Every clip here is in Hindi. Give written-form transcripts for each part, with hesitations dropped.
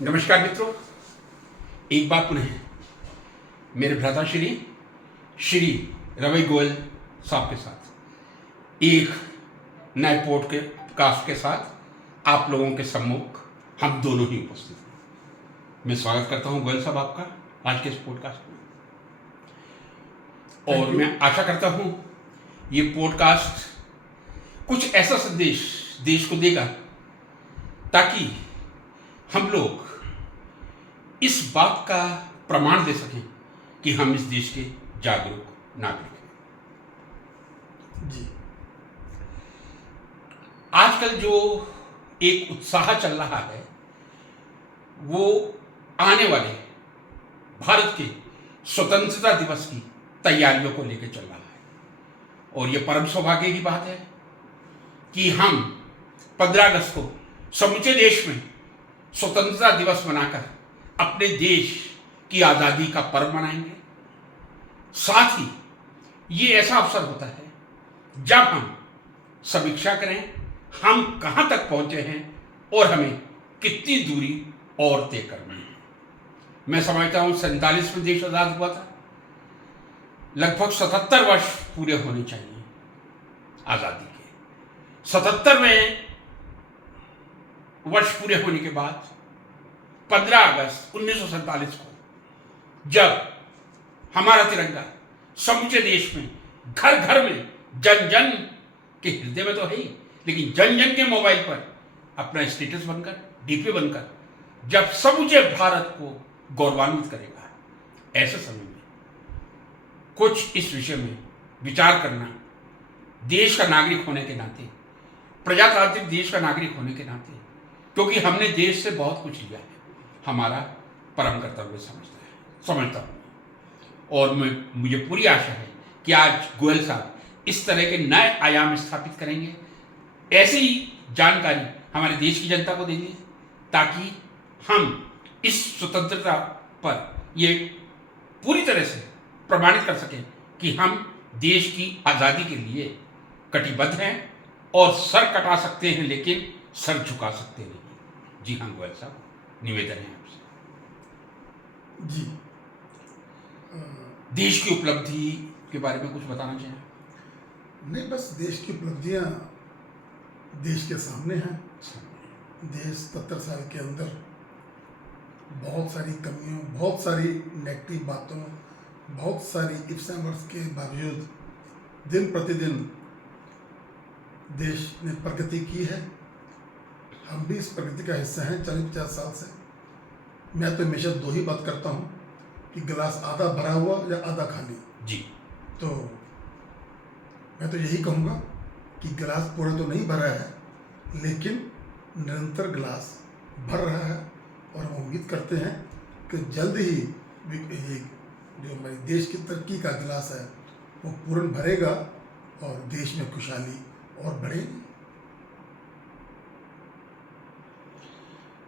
नमस्कार मित्रों, एक बार पुनः मेरे भ्राता श्री रवि गोयल साहब के साथ एक नए पॉडकास्ट के साथ आप लोगों के सम्मुख हम दोनों ही उपस्थित हैं। मैं स्वागत करता हूं गोयल साहब आपका आज के इस पॉडकास्ट में, और मैं आशा करता हूं ये पॉडकास्ट कुछ ऐसा संदेश देश को देगा ताकि हम लोग इस बात का प्रमाण दे सकें कि हम इस देश के जागरूक नागरिक हैं। जी। आजकल जो एक उत्साह चल रहा है वो आने वाले भारत के स्वतंत्रता दिवस की तैयारियों को लेकर चल रहा है, और ये परम सौभाग्य की बात है कि हम 15 अगस्त को समूचे देश में स्वतंत्रता दिवस मनाकर अपने देश की आज़ादी का पर्व मनाएंगे। साथ ही ये ऐसा अवसर होता है जब हम समीक्षा करें हम कहां तक पहुंचे हैं और हमें कितनी दूरी और तय करनी है। मैं समझता हूं 47 में देश आज़ाद हुआ था, लगभग 77 वर्ष पूरे होने चाहिए आज़ादी के। 77वें वर्ष पूरे होने के बाद 15 अगस्त 1947 को जब हमारा तिरंगा समूचे देश में घर घर में जन जन के हृदय में तो है ही, लेकिन जन जन के मोबाइल पर अपना स्टेटस बनकर डीपी बनकर जब समूचे भारत को गौरवान्वित करेगा, ऐसे समय में कुछ इस विषय में विचार करना देश का नागरिक होने के नाते, प्रजातांत्रिक देश का नागरिक होने के नाते, क्योंकि हमने देश से बहुत कुछ लिया है, हमारा परम कर्तव्य समझता हूँ। और मुझे पूरी आशा है कि आज गोयल साहब इस तरह के नए आयाम स्थापित करेंगे, ऐसी ही जानकारी हमारे देश की जनता को देंगे ताकि हम इस स्वतंत्रता पर ये पूरी तरह से प्रमाणित कर सकें कि हम देश की आज़ादी के लिए कटिबद्ध हैं और सर कटा सकते हैं लेकिन सर झुका सकते नहीं। जी हाँ गोयल साहब, निवेदन है आपसे। जी। देश की उपलब्धि के बारे में कुछ बताना चाहिए? नहीं, बस देश की उपलब्धियां देश के सामने हैं। देश 70 साल के अंदर बहुत सारी कमियों, बहुत सारी नेगेटिव बातों, बहुत सारी इफ्स एंड बट्स के बावजूद दिन प्रतिदिन देश ने प्रगति की है। हम भी इस प्रगति का हिस्सा हैं 40-50 साल से। मैं तो हमेशा दो ही बात करता हूँ कि गिलास आधा भरा हुआ या आधा खाली। जी। तो मैं तो यही कहूँगा कि गिलास पूरा तो नहीं भरा है, लेकिन निरंतर गिलास भर रहा है, और हम उम्मीद करते हैं कि जल्द ही ये जो हमारे देश की तरक्की का गिलास है वो पूर्ण भरेगा और देश में खुशहाली और बढ़ेगी।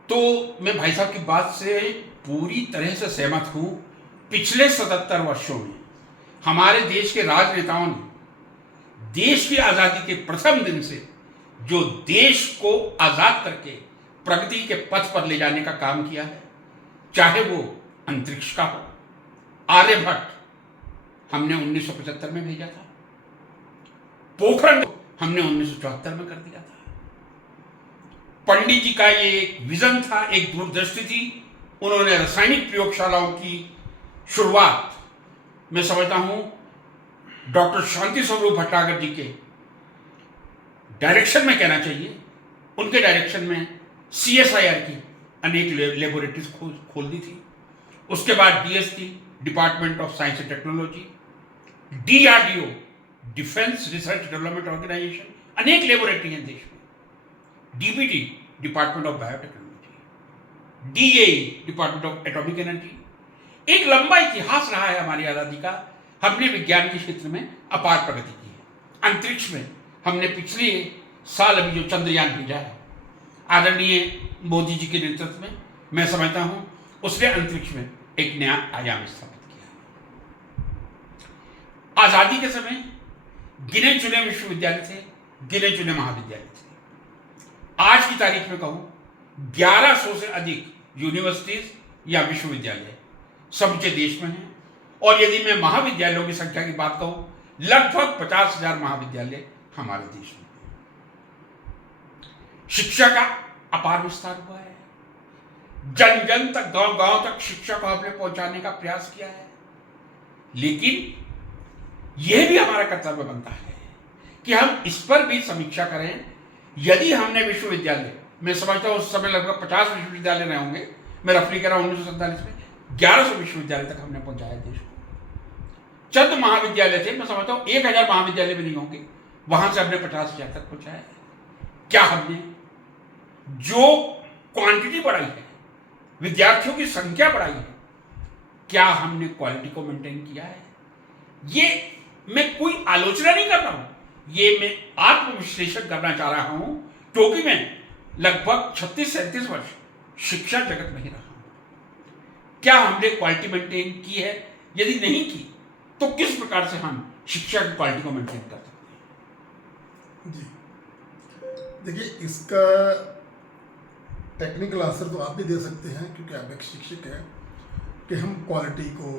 तो मैं भाई साहब की बात से पूरी तरह से सहमत हूं। पिछले 77 वर्षों में हमारे देश के राजनेताओं ने देश की आज़ादी के प्रथम दिन से जो देश को आज़ाद करके प्रगति के पथ पर ले जाने का काम किया है, चाहे वो अंतरिक्ष का हो, आर्यभट्ट हमने 1975 में भेजा था, पोखरण हमने 1974 में कर दिया था। पंडित जी का ये एक विजन था, एक दूरदृष्टि थी। उन्होंने रासायनिक प्रयोगशालाओं की शुरुआत मैं समझता हूं डॉक्टर शांति स्वरूप भट्टागर जी के डायरेक्शन में कहना चाहिए, उनके डायरेक्शन में CSIR की अनेक लेबोरेटरीज खोल दी थी। उसके बाद DST department of science and technology, DRDO defence research development organisation, अनेक लेबोरेटरी हैं देश में, DBT department of biotechnology, DAE department of atomic energy. एक लंबा इतिहास रहा है हमारी आज़ादी का। हमने विज्ञान के क्षेत्र में अपार प्रगति की है। अंतरिक्ष में हमने पिछले साल अभी जो चंद्रयान भेजा है, आदरणीय मोदी जी के नेतृत्व में, मैं समझता हूं उसने अंतरिक्ष में एक नया आयाम स्थापित किया है। आज़ादी के समय गिने चुने विश्वविद्यालय थे, गिने चुने महाविद्यालय थे। आज की तारीख में कहूं 1100 से अधिक यूनिवर्सिटीज या विश्वविद्यालय समूचे देश में हैं। और यदि मैं महाविद्यालयों की संख्या की बात कहूं, लगभग 50,000 महाविद्यालय हमारे देश में। शिक्षा का अपार विस्तार हुआ है, जन जन तक, गांव गांव तक शिक्षा को हमने पहुंचाने का प्रयास किया है। लेकिन यह भी हमारा कर्तव्य बनता है कि हम इस पर भी समीक्षा करें। यदि हमने विश्वविद्यालय, मैं समझता हूं उस समय लगभग 50 विश्वविद्यालय रहे होंगे, मैं रफली कह रहा हूं, 1947 में 1100 विश्वविद्यालय तक हमने पहुंचाया देश को। चंद महाविद्यालय थे, मैं समझता हूं 1000 महाविद्यालय भी नहीं होंगे, वहां से हमने 50,000 तक पहुंचाया। क्या हमने जो क्वांटिटी बढ़ाई है, विद्यार्थियों की संख्या बढ़ाई है, क्या हमने क्वालिटी को मेंटेन किया है? ये मैं कोई आलोचना नहीं कर रहा हूं, ये मैं आत्मविश्लेषण करना चाह रहा हूं, क्योंकि मैं लगभग 36-37 वर्ष शिक्षा जगत में ही रहा हूं। क्या हमने क्वालिटी मेंटेन की है? यदि नहीं की तो किस प्रकार से हम शिक्षा की क्वालिटी को मेंटेन कर सकते हैं? जी देखिए, इसका टेक्निकल आंसर तो आप भी दे सकते हैं, क्योंकि आप एक शिक्षक हैं, कि हम क्वालिटी को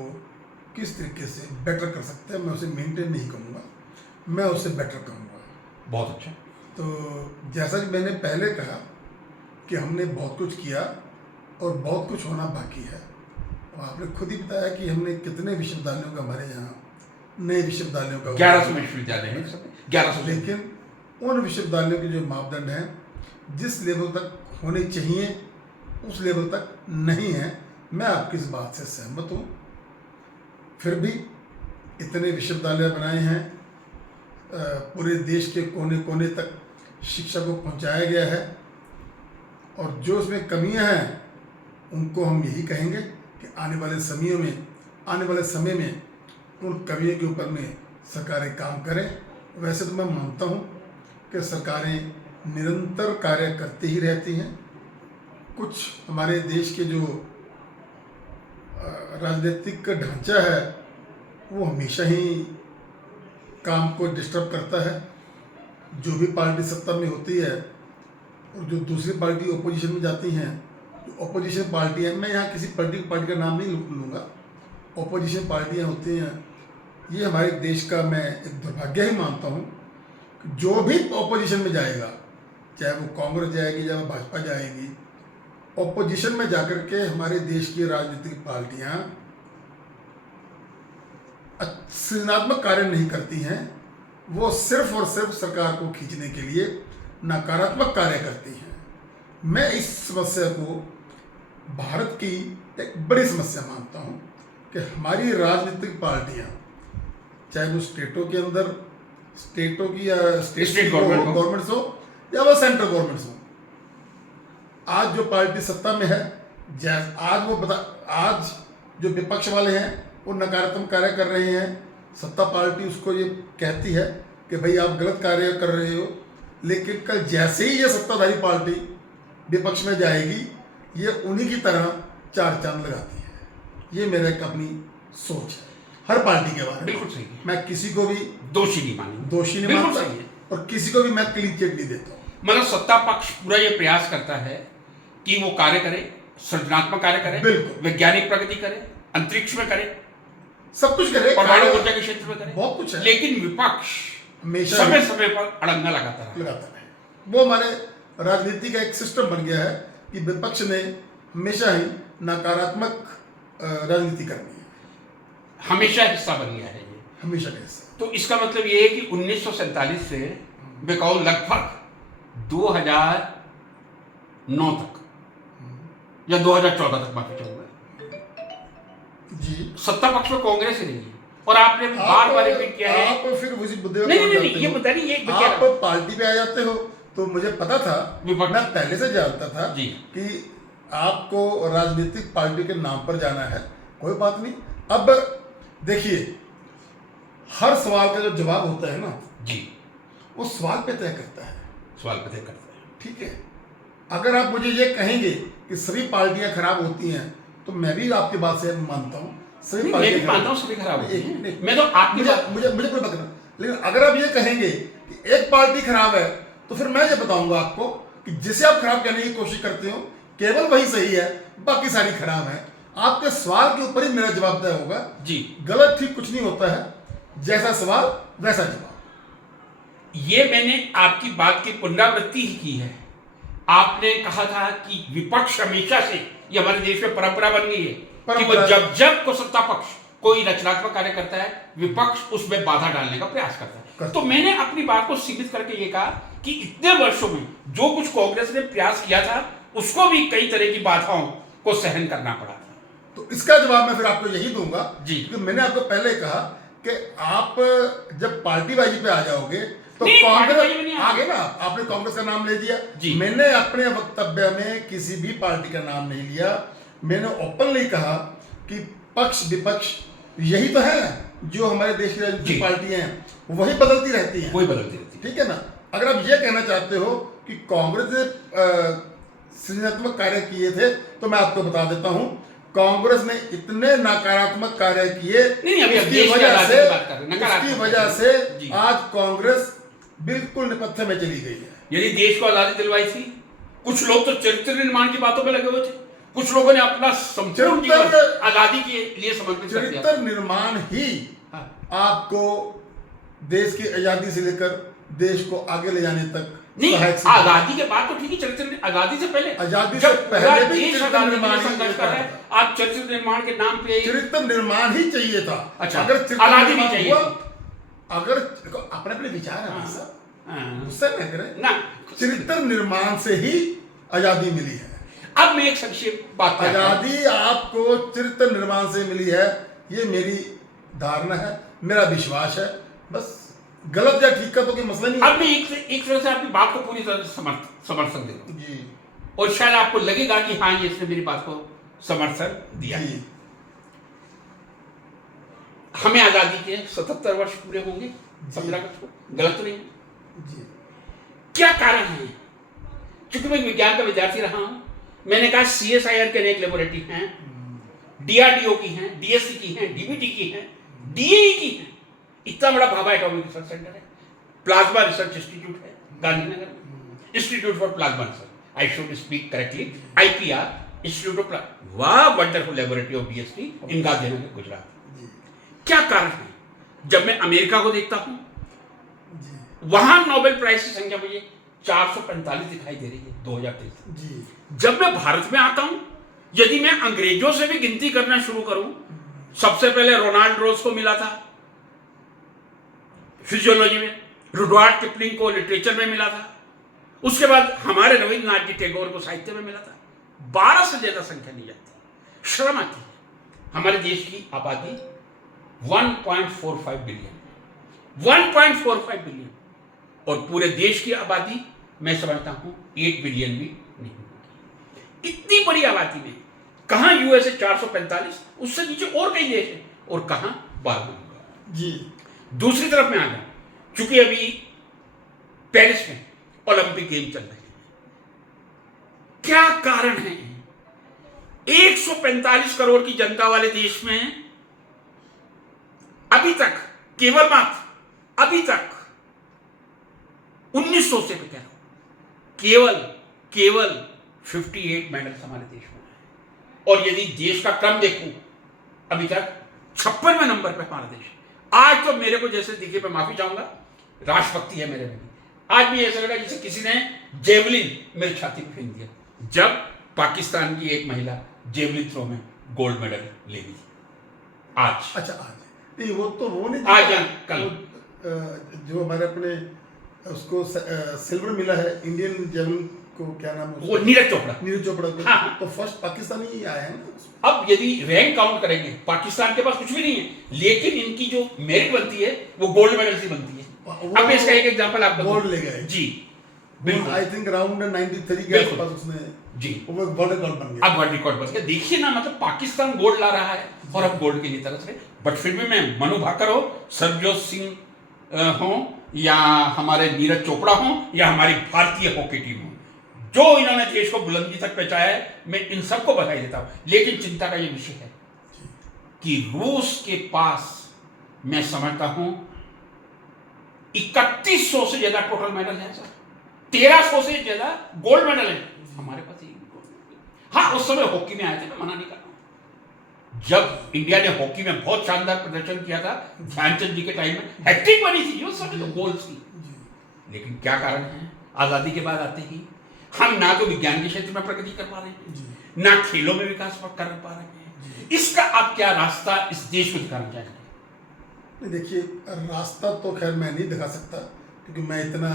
किस तरीके से बेटर कर सकते हैं। मैं उसे मेंटेन नहीं कहूँगा, मैं उसे बेटर कहूँगा। बहुत अच्छा। तो जैसा कि मैंने पहले कहा कि हमने बहुत कुछ किया और बहुत कुछ होना बाकी है। और आपने खुद ही बताया कि हमने कितने विश्वविद्यालयों का, हमारे यहाँ नए विश्वविद्यालयों का 1100 विश्वविद्यालय हैं, 1100। लेकिन उन विश्वविद्यालयों के जो मापदंड हैं, जिस लेवल तक होने चाहिए उस लेवल तक नहीं है। मैं आपकी इस बात से सहमत हूँ। फिर भी इतने विश्वविद्यालय बनाए हैं, पूरे देश के कोने कोने तक शिक्षा को पहुँचाया गया है, और जो उसमें कमियां हैं उनको हम यही कहेंगे कि आने वाले समय में उन कमियों के ऊपर में सरकारें काम करें। वैसे तो मैं मानता हूँ कि सरकारें निरंतर कार्य करती ही रहती हैं। कुछ हमारे देश के जो राजनीतिक ढांचा है वो हमेशा ही काम को डिस्टर्ब करता है। जो भी पार्टी सत्ता में होती है और जो दूसरी पार्टी ओपोजिशन में जाती हैं, जो ओपोजिशन पार्टियाँ, मैं यहाँ किसी पार्टी का नाम नहीं लूँगा, ओपोजिशन पार्टियाँ होती हैं, ये हमारे देश का मैं एक दुर्भाग्य ही मानता हूँ। जो भी ओपोजिशन में जाएगा, चाहे वो कांग्रेस जाएगी, चाहे वो भाजपा जाएगी, ओपोजिशन में जाकर के हमारे देश की राजनीतिक पार्टियाँ सृजनात्मक कार्य नहीं करती हैं। वो सिर्फ और सिर्फ सरकार को खींचने के लिए नकारात्मक कार्य करती हैं। मैं इस समस्या को भारत की एक बड़ी समस्या मानता हूँ कि हमारी राजनीतिक पार्टियाँ, चाहे वो स्टेटों के अंदर, स्टेटों की या स्टेट गवर्नमेंट्स हो या वह सेंट्रल गवर्नमेंट्स हो, आज जो पार्टी सत्ता में है, आज जो विपक्ष वाले हैं वो नकारात्मक कार्य कर रहे हैं। सत्ता पार्टी उसको ये कहती है कि भाई आप गलत कार्य कर रहे हो, लेकिन कल जैसे ही ये सत्ताधारी पार्टी विपक्ष में जाएगी, ये उन्हीं की तरह चार चांद लगाती है। ये मेरा एक अपनी सोच है हर पार्टी के बारे में। बिल्कुल सही है। मैं किसी को भी दोषी नहीं मानता और किसी को भी मैं क्लीन चिट नहीं देता। मतलब सत्ता पक्ष पूरा ये प्रयास करता है कि वो कार्य करे, सृजनात्मक कार्य करे, वैज्ञानिक प्रगति करे, अंतरिक्ष में करे, सब कुछ करे, परमाणु ऊर्जा के क्षेत्र में करे, बहुत कुछ है। लेकिन विपक्ष हमेशा समय समय पर अड़ंगा लगाता है। वो हमारे राजनीति का एक सिस्टम बन गया है कि विपक्ष ने हमेशा ही नकारात्मक राजनीति करनी है, हमेशा हिस्सा बन गया है ये, हमेशा का हिस्सा। तो इसका मतलब ये है कि 1947 से बेकाऊ लगभग 2009 तक या 2014 तक माफी चाहूंगा जी, सत्ता पक्ष में कांग्रेस ही नहीं है। और आपने बार बार रिपीट किया है, आप फिर उसी मुद्दे नहीं, ये मुद्दा नहीं, ये आप पार्टी पे आ जाते हो। तो मुझे पता था, मैं पहले से जानता था जी कि आपको राजनीतिक पार्टी के नाम पर जाना है। कोई बात नहीं। अब देखिए, हर सवाल का जो जवाब होता है ना जी, वो सवाल पे तय करता है, सवाल पे तय करता है। ठीक है। अगर आप मुझे ये कहेंगे कि सभी पार्टियां खराब होती हैं, तो मैं भी आपकी बात से मानता हूँ सभी पार्टियां मानता हूँ सभी खराब होती हैं। मैं तो आपकी मुझे कोई पकड़ना, लेकिन अगर आप ये कहेंगे कि एक पार्टी खराब है, तो फिर मैं ये बताऊंगा आपको कि जिसे आप खराब करने की कोशिश करते हो, केवल वही सही है, बाकी सारी खराब है। आपके सवाल के ऊपर ही मेरा जवाब तय होगा जी। गलत ठीक कुछ नहीं होता है, जैसा सवाल वैसा जवाब। ये मैंने आपकी बात की पुनरावृत्ति ही की है। आपने कहा था कि विपक्ष हमेशा से, ये हमारे देश में परंपरा बन गई है कि वो जब जब को सत्ता पक्ष कोई रचनात्मक कार्य करता है, विपक्ष उसमें बाधा डालने का प्रयास करता है। तो मैंने अपनी बात को सीमित करके ये कहा कि इतने वर्षों में जो कुछ कांग्रेस ने प्रयास किया था, उसको भी कई तरह की बाधाओं को सहन करना पड़ा था। तो इसका जवाब मैं फिर आपको यही दूंगा जी। क्योंकि मैंने आपको पहले कहा कि आप जब पार्टीबाजी पे आ जाओगे तो नहीं, कांग्रेस आगे ना, आपने कांग्रेस का नाम ले दिया जी। मैंने अपने वक्तव्य में किसी भी पार्टी का नाम नहीं लिया। मैंने ओपनली कहा कि पक्ष विपक्ष यही तो है जो हमारे देश की राजनीतिक पार्टियां हैं, वही बदलती रहती हैं, वही बदलती रहती है। ठीक है ना। अगर आप ये कहना चाहते हो कि कांग्रेस ने सृजनात्मक कार्य किए थे, तो मैं आपको बता देता हूं कांग्रेस ने इतने नकारात्मक कार्य किए, इसकी वजह से आज कांग्रेस बिल्कुल नेपथ्य में चली गई है। यदि देश को आजादी दिलवाई थी, कुछ लोग तो चरित्र निर्माण की बातों में लगे हुए थे, कुछ लोगों ने अपना संपूर्ण जीवन आजादी के लिए समर्पित कर दिया। चरित्र निर्माण ही आपको देश की आजादी से लेकर देश को आगे ले जाने तक नहीं, आजादी के बाद तो ठीक है, चरित्र आजादी से पहले, आजादी से पहले भी चरित्र निर्माण संघर्ष कर रहे हैं। आप चरित्र निर्माण के नाम पे चरित्र निर्माण ही चाहिए था। अच्छा, अगर आजादी नहीं चाहिए, अगर अपने अपने विचार है गुस्सा न करें ना, चरित्र निर्माण से ही आजादी मिली है। अब मैं एक संक्षेप बात, आजादी आपको चरित्र निर्माण से मिली है, ये मेरी धारणा है, मेरा विश्वास है। बस गलत या ठीक का तो कोई मसला नहीं। अब मैं एक तरह से आपकी बात को पूरी तरह से समर्थन दे रहा हूं जी, और शायद आपको लगेगा कि हाँ, ये इसने मेरी बात को समर्थन दिया। हमें आजादी के 77 वर्ष पूरे होंगे 15 अगस्त को, गलत तो नहीं जी। क्या कारण है? क्योंकि मैं विज्ञान का विद्यार्थी रहा हूं, मैंने कहा CSIR के अनेक लेबोरेटरी हैं, DRDO की हैं, DSC की हैं, DBT की हैं, DAE की हैं। इतना बड़ा भाभा एटॉमिक रिसर्च सेंटर है, प्लाज्मा रिसर्च इंस्टीट्यूट है गांधीनगर में, institute for plasma research, I should speak correctly, IPR, institute of वाह वंडरफुल लेबोरेटरी ऑफ DST इन गांधीनगर गुजरात। क्या कारण है? जब मैं अमेरिका को देखता हूं, वहां नोबेल प्राइज की संख्या मुझे 445 दिखाई दे रही है 2023। जब मैं भारत में आता हूं, यदि मैं अंग्रेजों से भी गिनती करना शुरू करूं, सबसे पहले रोनाल्ड रोज को मिला था फिजियोलॉजी में, रुडयार्ड किपलिंग को लिटरेचर में मिला था, उसके बाद हमारे रविंद्रनाथ जी टैगोर को साहित्य में मिला था। 12 से ज्यादा संख्या नहीं जाती, शर्म आती है। हमारे देश की आबादी 1.45 बिलियन, 1.45 बिलियन, और पूरे देश की आबादी मैं समझता हूं 8 बिलियन भी नहीं होगी। इतनी बड़ी आबादी में कहां USA 445, उससे नीचे और कई देश हैं, और कहां 12 जी। दूसरी तरफ में आ जाऊं, चूंकि अभी पेरिस में ओलंपिक गेम चल रहे हैं, क्या कारण है? 145 करोड़ की जनता वाले देश में अभी तक केवल मात्र अभी तक 1900 से मैं कह रहा हूं, केवल 58 मेडल्स हमारे देश में है। और यदि देश का क्रम देखूं, अभी तक 56वें नंबर पे हमारा देश। आज तो मेरे को जैसे देखिए, मैं माफी चाहूंगा, राष्ट्रभक्ति है मेरे में। आज भी ऐसा लगा जैसे किसी ने जेवलिन मेरी छाती पे फेंक दिया, जब पाकिस्तान की एक महिला जेवलिन थ्रो में गोल्ड मेडल ले ली आज। अच्छा, आज नहीं, वो नहीं, आज या कल जो हमारे अपने उसको सिल्वर मिला है इंडियन जेवलिन को, क्या नाम है, वो नीरज चोपड़ा को। हाँ। तो फर्स्ट पाकिस्तानी आया है ना। अब यदि रैंक काउंट करेंगे, पाकिस्तान के पास कुछ भी नहीं है, लेकिन इनकी जो मेरिट बनती है वो गोल्ड मेडल से बनती है। अब इसका एक एग्जांपल आपको गोल्ड ले गए जी, बिल्कुल। आई थिंक अराउंड 93 के आसपास उसने जी वो वर्ल्ड रिकॉर्ड बन गया। अब वर्ल्ड रिकॉर्ड बन गया। देखिए ना, मतलब पाकिस्तान गोल्ड ला रहा है और अब गोल्ड के लिए तरस रहे। बट फिर भी मैं मनु भाकर हो, सरबजोत सिंह हो, या हमारे नीरज चोपड़ा हो, या हमारी भारतीय हॉकी टीम हो, जो इन्होंने देश को बुलंदी तक पहुंचाया है, मैं इन सबको बधाई देता हूं। लेकिन चिंता का ये विषय है कि रूस के पास मैं समझता हूं 3100 से ज्यादा टोटल मेडल है सर, 1300 से ज्यादा गोल्ड मेडल है, हमारे पास हाँ, उस समय हॉकी में आए थे, मैं मना नहीं कर रहा हूं। जब इंडिया ने हॉकी में बहुत शानदार प्रदर्शन किया था, ध्यानचंद जी के टाइम में हैट्रिक बनी थी उस समय, तो गोल्स की। लेकिन क्या कारण है, आजादी के बाद आते ही हम ना तो विज्ञान के क्षेत्र में प्रगति कर पा रहे हैं, ना खेलों में विकास कर पा रहे हैं। इसका आप क्या रास्ता इस देश को दिखाना चाहेंगे? नहीं, देखिए, रास्ता तो खैर मैं नहीं दिखा सकता, क्योंकि मैं इतना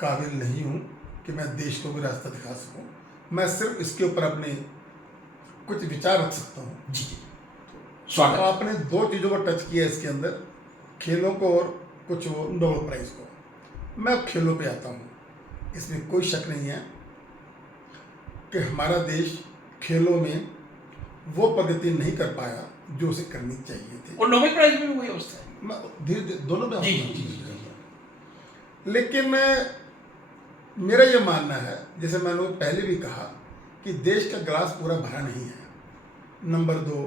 काबिल नहीं हूँ कि मैं देश को भी रास्ता दिखा सकूँ। मैं सिर्फ इसके ऊपर अपने कुछ विचार रख सकता हूँ। जी, तो स्वागत। आपने दो चीज़ों को टच किया इसके अंदर, खेलों को और कुछ वो नोबेल प्राइज़ को। मैं अब खेलों पे आता हूँ। इसमें कोई शक नहीं है कि हमारा देश खेलों में वो प्रगति नहीं कर पाया जो उसे करनी चाहिए थी। और नोबेल प्राइज में भी वही अवस्था है। मैं धीरे धीरे दोनों में जी, आऊँगा। जी, जी, जी। लेकिन मेरा ये मानना है, जैसे मैंने पहले भी कहा, कि देश का गिलास पूरा भरा नहीं है। नंबर 2,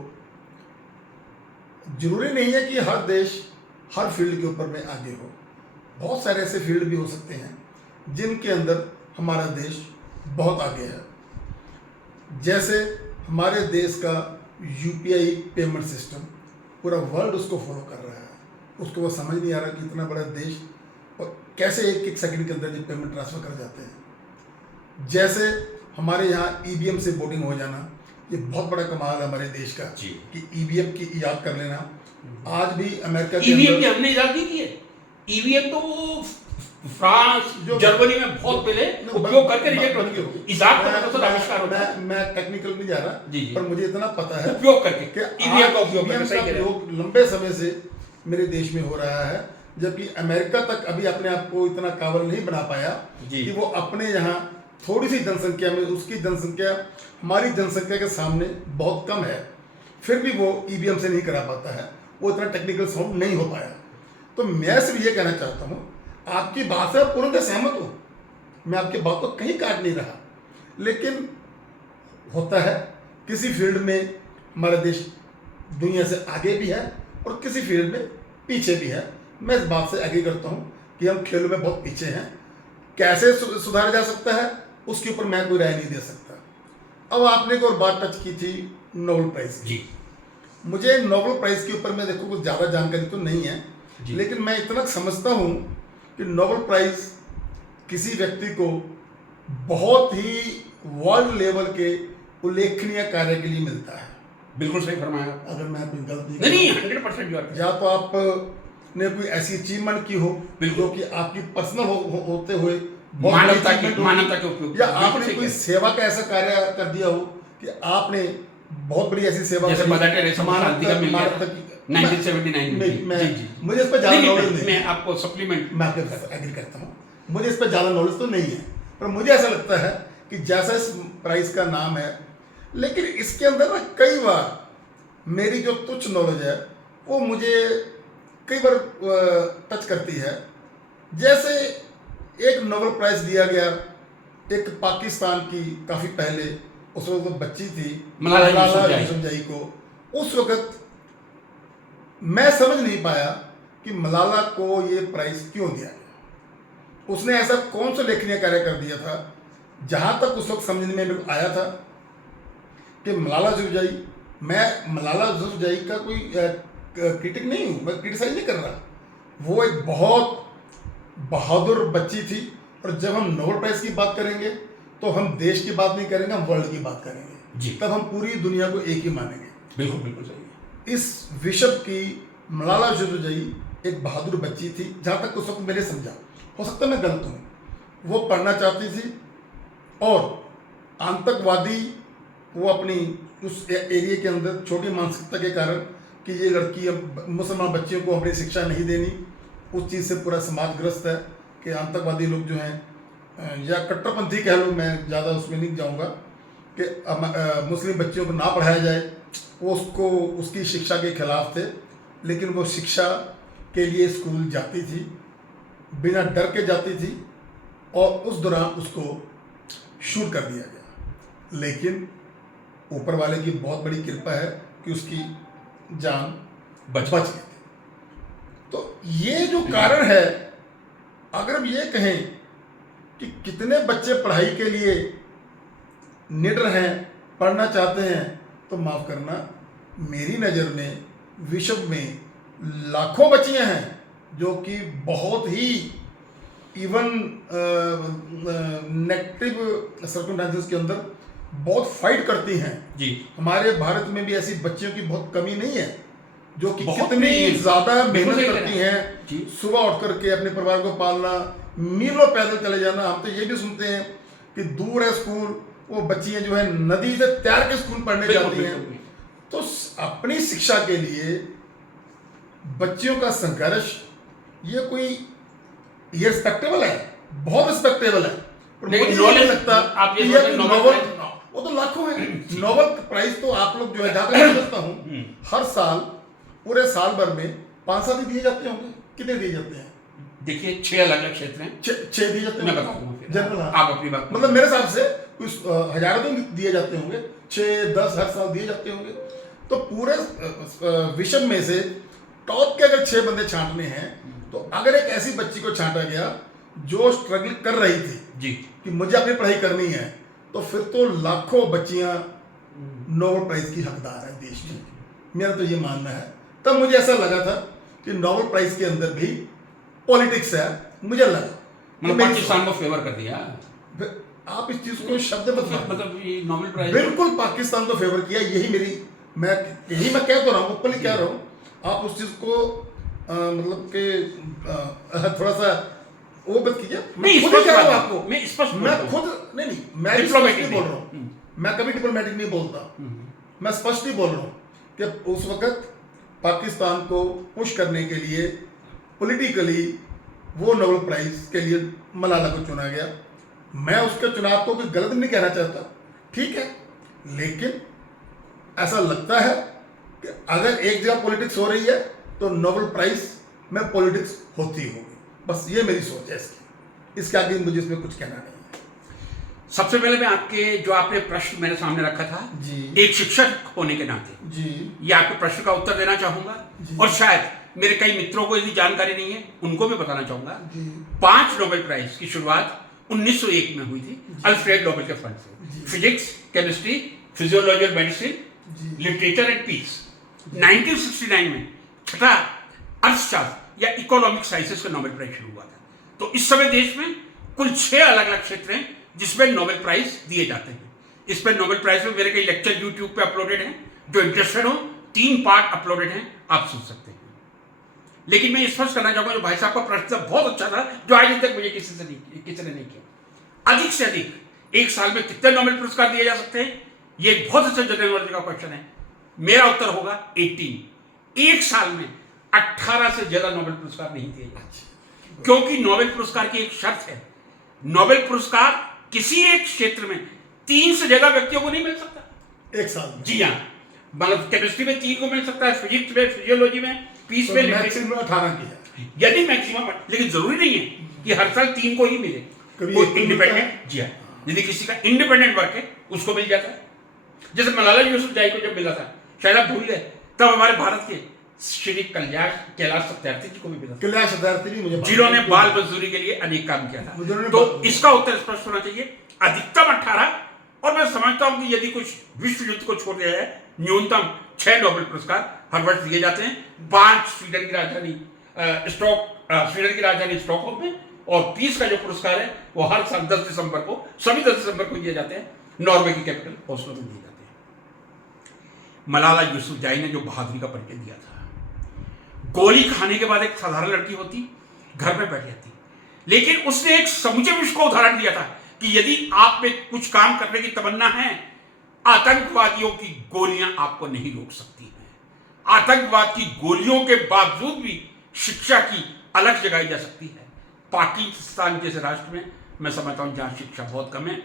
जरूरी नहीं है कि हर देश हर फील्ड के ऊपर में आगे हो। बहुत सारे ऐसे फील्ड भी हो सकते हैं जिनके अंदर हमारा देश बहुत आगे है। जैसे हमारे देश का यूपीआई पेमेंट सिस्टम, पूरा वर्ल्ड उसको फॉलो कर रहा है। उसको वो समझ नहीं आ रहा कि इतना बड़ा देश और कैसे एक एक सेकंड के अंदर ये पेमेंट ट्रांसफ़र कर जाते हैं। जैसे हमारे यहाँ ईवीएम से वोटिंग हो जाना, ये बहुत बड़ा कमाल है हमारे देश का, कि ईवीएम की याद कर लेना। आज भी अमेरिका के ईवीएम की अंदर हमने इजाद नहीं की है। ईवीएम तो वो फ्रांस, जर्मनी में बहुत पहले उपयोग करके रिजेक्ट होती है। इजाद करना तो आविष्कार होता है। मैं टेक्निकल नहीं जा रहा, जी। पर मुझे इतना पता है उपयोग करके कि ईवीएम का उपयोग ईवीएम करके का प्रयोग लंबे समय से मेरे देश में हो रहा है, जबकि अमेरिका तक अभी अपने आप को इतना काबिल नहीं बना पाया कि वो अपने यहाँ थोड़ी सी जनसंख्या में, उसकी जनसंख्या हमारी जनसंख्या के सामने बहुत कम है, फिर भी वो ईवीएम से नहीं करा पाता है। वो इतना टेक्निकल साउंड नहीं हो पाया। तो मैं सिर्फ ये कहना चाहता हूँ, आपकी बात से पूर्ण सहमत हूँ, मैं आपकी बात को कहीं काट नहीं रहा, लेकिन होता है किसी फील्ड में हमारा देश दुनिया से आगे भी है और किसी फील्ड में पीछे भी है। मैं इस बात से एग्री करता हूँ कि हम खेलों में बहुत पीछे हैं। कैसे सुधारा जा सकता है उसके ऊपर मैं कोई राय नहीं दे सकता। अब आपने एक और बात टच की थी नोबेल प्राइज़ की। मुझे नोबेल प्राइज़ के ऊपर में देखो कुछ ज़्यादा जानकारी तो नहीं है, लेकिन मैं इतना समझता हूँ कि नोबेल प्राइज़ किसी व्यक्ति को बहुत ही वर्ल्ड लेवल के उल्लेखनीय कार्य के लिए मिलता है। बिल्कुल सही फरमाया। अगर मैं कोई गलती नहीं, 100% या तो आपने कोई ऐसी अचीवमेंट की हो जो कि आपकी पर्सनल होते हुए मानवता के उपयोग, या आपने कोई सेवा का ऐसा कार्य कर दिया हो कि आपने बहुत बड़ी ऐसी सेवा, जैसे मदर टेरेसा को शांति का मिल गया 1979 में। मुझे इस पर ज़्यादा नॉलेज नहीं, मैं आपको सप्लीमेंट मैं आपके एग्री करता हूँ, मुझे इस पर ज़्यादा नॉलेज तो नहीं है, पर मुझे ऐसा लगता है कि जैसा इस प्राइज़ का नाम है, लेकिन इसके अंदर ना कई बार मेरी जो तुच्छ नॉलेज है वो मुझे कई बार टच करती है। जैसे एक नोबेल प्राइज़ दिया गया एक पाकिस्तान की काफ़ी पहले, उस वक्त वो बच्ची थी मलाला यूसुफजई को। उस वक्त मैं समझ नहीं पाया कि मलाला को ये प्राइज़ क्यों दिया गया। उसने ऐसा कौन सा लेखनीय कार्य कर दिया था, जहाँ तक उस वक्त समझने में आया था कि मलाला यूसुफजई, मैं मलाला यूसुफजई का कोई क्रिटिक नहीं हूँ, मैं क्रिटिसाइज नहीं कर रहा, वो एक बहुत बहादुर बच्ची थी। और जब हम नोबेल प्राइज़ की बात करेंगे तो हम देश की बात नहीं करेंगे, हम वर्ल्ड की बात करेंगे, तब हम पूरी दुनिया को एक ही मानेंगे। बिल्कुल बिल्कुल सही। इस विश्व की मलाला यूसुफजई एक बहादुर बच्ची थी, जहाँ तक उस वक्त मैंने समझा, हो सकता है मैं गलत हूँ। वो पढ़ना चाहती थी और आतंकवादी वो अपनी उस एरिया के अंदर छोटी मानसिकता के कारण कि ये लड़की अब मुसलमान बच्चियों को अपनी शिक्षा नहीं देनी, उस चीज़ से पूरा समाज ग्रस्त है कि आतंकवादी लोग जो हैं या कट्टरपंथी कह लो, मैं ज़्यादा उसमें नहीं जाऊँगा, कि मुस्लिम बच्चियों को ना पढ़ाया जाए, वो उसको उसकी शिक्षा के खिलाफ थे। लेकिन वो शिक्षा के लिए स्कूल जाती थी, बिना डर के जाती थी, और उस दौरान उसको शूट कर दिया गया। लेकिन ऊपर वाले की बहुत बड़ी कृपा है कि उसकी जान बच गई थी। तो ये जो कारण है, अगर हम ये कहें कि कितने बच्चे पढ़ाई के लिए निडर हैं पढ़ना चाहते हैं तो माफ़ करना, मेरी नज़र में विश्व में लाखों बच्चियां हैं जो कि बहुत ही इवन नेगेटिव सर्कमस्टेंसेस के अंदर बहुत फाइट करती हैं जी। हमारे भारत में भी ऐसी बच्चियों की बहुत कमी नहीं है जो कि बहुत कितनी नहीं है। ज़्यादा बिल्कुल मेहनत सही करती कह रहे हैं जी। सुबह उठ करके अपने परिवार को पालना, मीलों पैदल चले जाना। हम तो ये भी सुनते हैं कि दूर है स्कूल, वो बच्चियां जो है नदी से तैर के स्कूल पढ़ने बिल्कुल, जाती हैं। बिल्कुल। तो अपनी शिक्षा के लिए बच्चियों का संघर्ष ये कोई ये रिस्पेक्टेबल है, बहुत रिस्पेक्टेबल है, पर लेकिन मुझे ये नहीं नॉलेज लगता आप ये कि बोलते हैं कोई नोबेल नोबेल, वो तो लाखों है। नोबेल प्राइज तो आप लोग जो है जहाँ तक मैं समझता हूँ हर साल पूरे साल भर में 5-7 ही दिए जाते होंगे। कितने दिए जाते हैं? देखिए 6 अलग अलग क्षेत्र हैं, 6 दिए जाते मैं हैं बताऊंगा फिर। जनरल। हाँ। आप अपनी बात मतलब मेरे हिसाब से कुछ हजारों तो दिए जाते होंगे, 6-10 हर साल दिए जाते होंगे। तो पूरे विश्व में से टॉप के अगर 6 बंदे छांटने हैं तो अगर एक ऐसी बच्ची को छांटा गया जो स्ट्रगल कर रही थी जी कि मुझे अपनी पढ़ाई करनी है, तो फिर तो लाखों बच्चियां नोबेल प्राइज की हकदार है देश में। मेरा तो ये मानना है। तब मुझे ऐसा लगा था कि नोबेल प्राइज के अंदर भी पॉलिटिक्स है। मुझे लगा मतलब पाकिस्तान को फेवर कर दिया। आप इस चीज को शब्द मत मानिए। मतलब ये नोबेल प्राइज बिल्कुल पाकिस्तान को फेवर किया, यही मैं कह तो रहा हूँ, ओपनली कह रहा हूँ। आप उस चीज को मतलब कि थोड़ा सा वो मत कीजिए। मैं खुद ही कह रहा हूँ आपको, मैं खुद नहीं मैं डिप्लोमेटिक नहीं बोल रहा हूँ, मैं कभी डिप्लोमेटिक नहीं बोलता, मैं स्पष्ट ही बोल रहा हूँ कि उस वक्त पाकिस्तान को पुश करने के लिए पॉलिटिकली वो नोबेल प्राइज के लिए मलाला को चुना गया। मैं उसके चुनाव को कोई गलत नहीं कहना चाहता, ठीक है, लेकिन ऐसा लगता है कि अगर एक जगह पॉलिटिक्स हो रही है तो नोबेल प्राइज में पॉलिटिक्स होती होगी। बस ये मेरी सोच है इसके आगे मुझे इसमें कुछ कहना नहीं है। सबसे पहले मैं जो आपने प्रश्न मेरे सामने रखा था जी, एक शिक्षक होने के नाते जी, ये आपके प्रश्न का उत्तर देना चाहूंगा और शायद मेरे कई मित्रों को यदि जानकारी नहीं है उनको भी बताना चाहूंगा। 5 नोबेल प्राइज की शुरुआत 1901 में हुई थी अल्फ्रेड नोबेल के फंड से। फिजिक्स, केमिस्ट्री, फिजियोलॉजी और मेडिसिन, लिटरेचर एंड पीस। 1969 में छठा अर्थशास्त्र या इकोनॉमिक साइंसेस का नोबेल प्राइज शुरू हुआ था। तो इस समय देश में कुल 6 अलग अलग क्षेत्र हैं जिसमें नोबेल प्राइज दिए जाते हैं। इस पर नोबेल प्राइज में मेरे कई लेक्चर यूट्यूब पे अपलोडेड हैं, जो इंटरेस्टेड हो 3 पार्ट अपलोडेड हैं, आप सुन सकते हैं। लेकिन मैं स्पष्ट करना चाहूंगा, जो भाई साहब का प्रश्न था बहुत अच्छा था, जो आज तक मुझे किसी ने नहीं किया। अधिक से अधिक एक साल में कितने नोबेल पुरस्कार दिए जा सकते हैं, ये एक बहुत अच्छा जनरल नॉलेज का क्वेश्चन है। मेरा उत्तर होगा 18। एक साल में 18 से ज्यादा नोबेल पुरस्कार नहीं दिए जाते, क्योंकि नोबेल पुरस्कार की एक शर्त है, नोबेल पुरस्कार किसी एक क्षेत्र में 3 से ज्यादा व्यक्तियों को नहीं मिल सकता एक साल में। जी हाँ, मतलब केमिस्ट्री में 3 को मिल सकता है, फिजिक्स में, फिजियोलॉजी में, पीस में, मैक्सिमम 18 की है, यदि मैक्सिमम, लेकिन जरूरी नहीं है कि हर साल 3 को ही मिले। कोई इंडिपेंडेंट, जी हाँ, यदि किसी का इंडिपेंडेंट वर्क है उसको मिल जाता है। जैसे मलाला यूसुफजई को जब मिला था, शायद आप भूल गए, तब हमारे भारत के श्री कैलाश सत्यार्थी जी को भी मिला था, कैलाश सत्यार्थी भी मुझे जिन्होंने बाल मजदूरी के लिए अनेक काम किया था। तो इसका उत्तर स्पष्ट होना चाहिए, अधिकतम 18। और मैं समझता हूं कि यदि कुछ विश्व युद्ध को छोड़ दिया है, न्यूनतम 6 नोबेल पुरस्कार हर वर्ष दिए जाते हैं। 5 स्वीडन की राजधानी स्टॉकहोम में, और पीस का जो पुरस्कार है वो हर साल 10 दिसंबर को, सभी 10 दिसंबर को दिए जाते हैं, नॉर्वे की कैपिटल ओस्लो में दिए जाते हैं। मलाला यूसुफजई ने जो बहादुरी का परिचय दिया था, गोली खाने के बाद एक साधारण लड़की होती, घर में बैठ जाती, लेकिन उसने एक समूचे विश्व को उदाहरण दिया था कि यदि आप में कुछ काम करने की तमन्ना है, आतंकवादियों की गोलियां आपको नहीं रोक सकती हैं। आतंकवाद की गोलियों के बावजूद भी शिक्षा की अलग जगाई जा सकती है। पाकिस्तान जैसे राष्ट्र में मैं समझता हूं जहां शिक्षा बहुत कम है,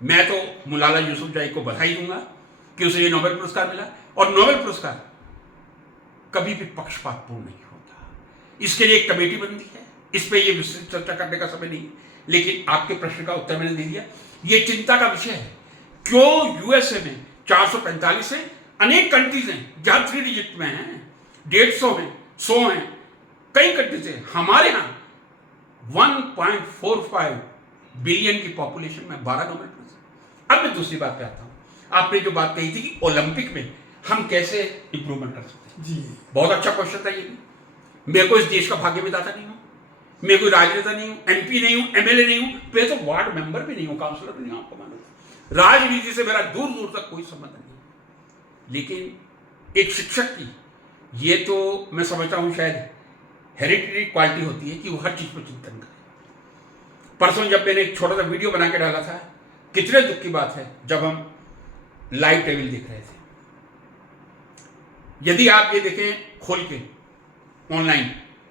मैं तो मलाला यूसुफजई को बधाई दूंगा कि उसे ये नोबेल पुरस्कार मिला। और नोबेल पुरस्कार कभी भी पक्षपातपूर्ण नहीं होता, इसके लिए एक कमेटी बनती है, इस पे ये विस्तृत चर्चा करने का समय नहीं है, लेकिन आपके प्रश्न का उत्तर मैंने दे दिया। ये चिंता का विषय है, क्यों यूएसए में 445 है, अनेक कंट्रीज हैं जहां 3 डिजिट में हैं, 150 हैं, 100 हैं, कई कंट्रीज हैं। हमारे यहां 1.45 बिलियन की पॉपुलेशन में 12 नोबेल पुरस्कार। अब मैं दूसरी बात पे आता हूं, आपने जो बात कही थी कि ओलंपिक में हम कैसे इंप्रूवमेंट कर सकते हैं, जी बहुत अच्छा क्वेश्चन था ये भी। मैं कोई इस देश का भाग्य विधाता नहीं हूँ, मैं कोई राजनेता नहीं हूँ, एमपी नहीं हूँ, एमएलए नहीं हूँ, मैं तो वार्ड मेंबर भी नहीं हूँ, काउंसलर भी नहीं हूँ, आपको मालूम। राजनीति से मेरा दूर दूर तक कोई संबंध नहीं है। लेकिन एक शिक्षक की ये तो मैं समझता हूँ शायद हेरिडिटरी क्वालिटी होती है कि वो हर चीज पर चिंतन करे। परसों जब मैंने एक छोटा सा वीडियो बना के डाला था, कितने दुख की बात है जब हम लाइव टेबल देख रहे थे। यदि आप ये देखें खोल के ऑनलाइन,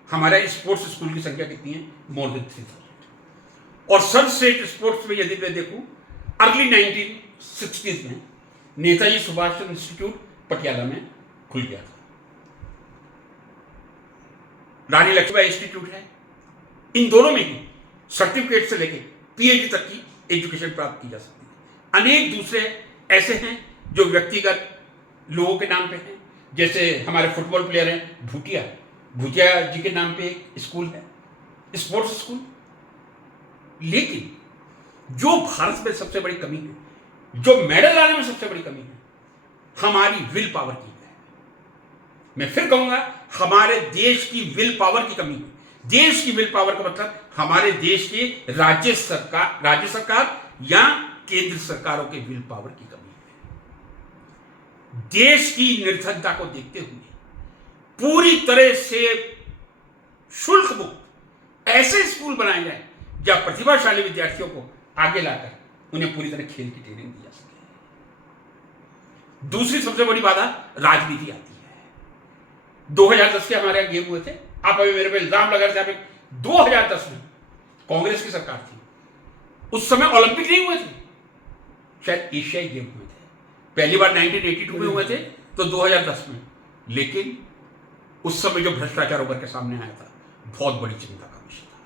हमारे स्पोर्ट्स स्कूल की संख्या कितनी है, मोर देन 3000। और सर्वश्रेष्ठ स्पोर्ट्स में यदि मैं देखूं, अर्ली 1960s में नेताजी सुभाष चंद्र इंस्टीट्यूट पटियाला में खुल गया था, रानी लक्ष्मीबाई इंस्टीट्यूट है। इन दोनों में ही सर्टिफिकेट से लेके पीएचडी तक की एजुकेशन प्राप्त की जा सकती है। अनेक दूसरे ऐसे हैं जो व्यक्तिगत लोगों के नाम पे हैं, जैसे हमारे फुटबॉल प्लेयर हैं भूटिया जी के नाम पे एक स्कूल है, स्पोर्ट्स स्कूल। लेकिन जो भारत में सबसे बड़ी कमी है, जो मेडल लाने में सबसे बड़ी कमी है, हमारी विल पावर की है। मैं फिर कहूंगा, हमारे देश की विल पावर की कमी है। देश की विल पावर का मतलब हमारे देश के राज्य सरकार या केंद्र सरकारों के विल पावर की कमी है। देश की निर्धनता को देखते हुए पूरी तरह से शुल्क मुक्त ऐसे स्कूल बनाए जाए जहां प्रतिभाशाली विद्यार्थियों को आगे लाकर उन्हें पूरी तरह खेल की ट्रेनिंग दी जा सके। दूसरी सबसे बड़ी बाधा राजनीति आती है। 2010 के हमारे यहां गेम हुए थे, आप अभी मेरे पे इल्जाम लगा रहे थे। 2010 में कांग्रेस की सरकार थी, उस समय ओलंपिक नहीं हुए थे, शायद एशियाई गेम हुए थे। पहली बार 1982 में हुए थे, तो 2010 में। लेकिन उस समय जो भ्रष्टाचार उभर के सामने आया था, बहुत बड़ी चिंता का विषय था।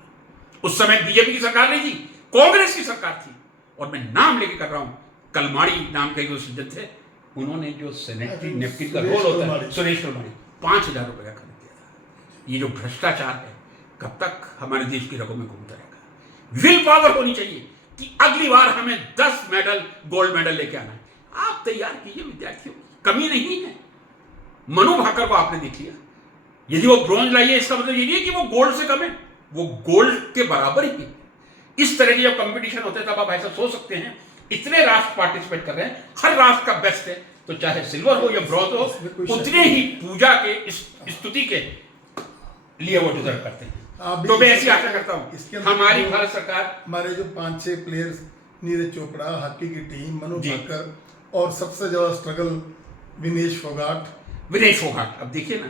उस समय बीजेपी की सरकार नहीं थी, कांग्रेस की सरकार थी। और मैं नाम लेके कर रहा हूं, कलमाड़ी नाम के जो सज्जन थे, उन्होंने जो सैनिटरी नैपकिन का रोल होता है, सुरेश कलमाड़ी, 5000 रुपए का खरीद दिया था। ये जो भ्रष्टाचार है, कब तक हमारे देश की रगों में घूमता रहेगा। विल पावर होनी चाहिए कि अगली बार हमें 10 मेडल, गोल्ड मेडल लेके आना है। आप तैयार कीजिए विद्यार्थियों, कमी नहीं है। मनु भाकर को आपने देख लिया, यदि वो ब्रॉन्ज लाइए, इसका मतलब ये नहीं है कि वो गोल्ड से कम है, वो गोल्ड के बराबर ही है। इस तरह के जब कंपटीशन होते हैं, तब आप ऐसा सोच सकते हैं, इतने राष्ट्र पार्टिसिपेट कर रहे हैं, हर राष्ट्र का बेस्ट है, तो चाहे सिल्वर हो या ब्रॉन्ज हो, उतने ही पूजा के, स्तुति के लिए वो डिजर्व करते हैं। तो मैं ऐसी आशा करता हूं हमारी भारत सरकार, हमारे जो 5-6 प्लेयर्स, नीरज चोपड़ा, हॉकी की टीम, मनु भाकर, और सबसे ज्यादा स्ट्रगल विनेश फोगाट। अब देखिए ना,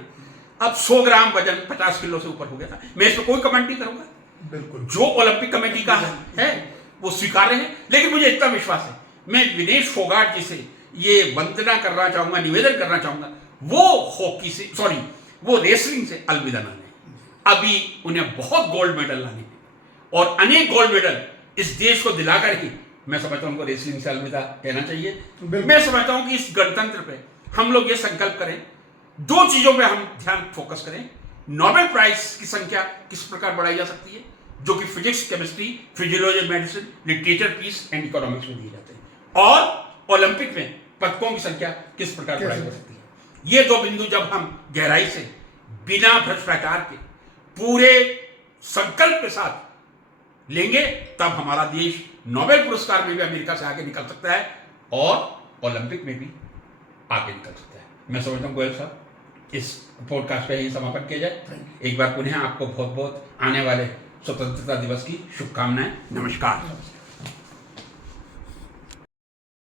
अब 100 ग्राम वजन 50 किलो से ऊपर हो गया था। मैं इस पर कोई कमेंट नहीं करूंगा, बिल्कुल जो ओलंपिक कमेटी का है वो स्वीकार्य है। लेकिन मुझे इतना विश्वास है, मैं विनेश फोगाट जी से ये वंदना करना चाहूंगा, निवेदन करना चाहूंगा, वो रेसलिंग से अलविदा ना लें। अभी उन्हें बहुत गोल्ड मेडल लाने हैं, और अनेक गोल्ड मेडल इस देश को दिलाकर ही मैं समझता हूं उनको रेसलिंग से अलविदा कहना चाहिए। मैं समझता हूं कि इस गणतंत्र पे हम लोग ये संकल्प करें, 2 चीजों पे हम ध्यान फोकस करें। नोबेल प्राइज की संख्या किस प्रकार बढ़ाई जा सकती है, जो कि physics, chemistry, physiology, medicine, literature, peace and economics में दिए जाते हैं, और ओलंपिक में पदकों की संख्या किस प्रकार बढ़ाई जा सकती है। ये 2 बिंदु जब हम गहराई से, बिना भ्रष्टाचार के, पूरे संकल्प के साथ लेंगे, तब हमारा देश नोबेल पुरस्कार में भी अमेरिका से आगे निकल सकता है, और ओलंपिक में भी आगे निकल सकता है। मैं समझता हूँ गोयल साहब, इस पॉडकास्ट पे ही समापन किया जाए। एक बार पुनः आपको बहुत बहुत आने वाले स्वतंत्रता दिवस की शुभकामनाएं। नमस्कार।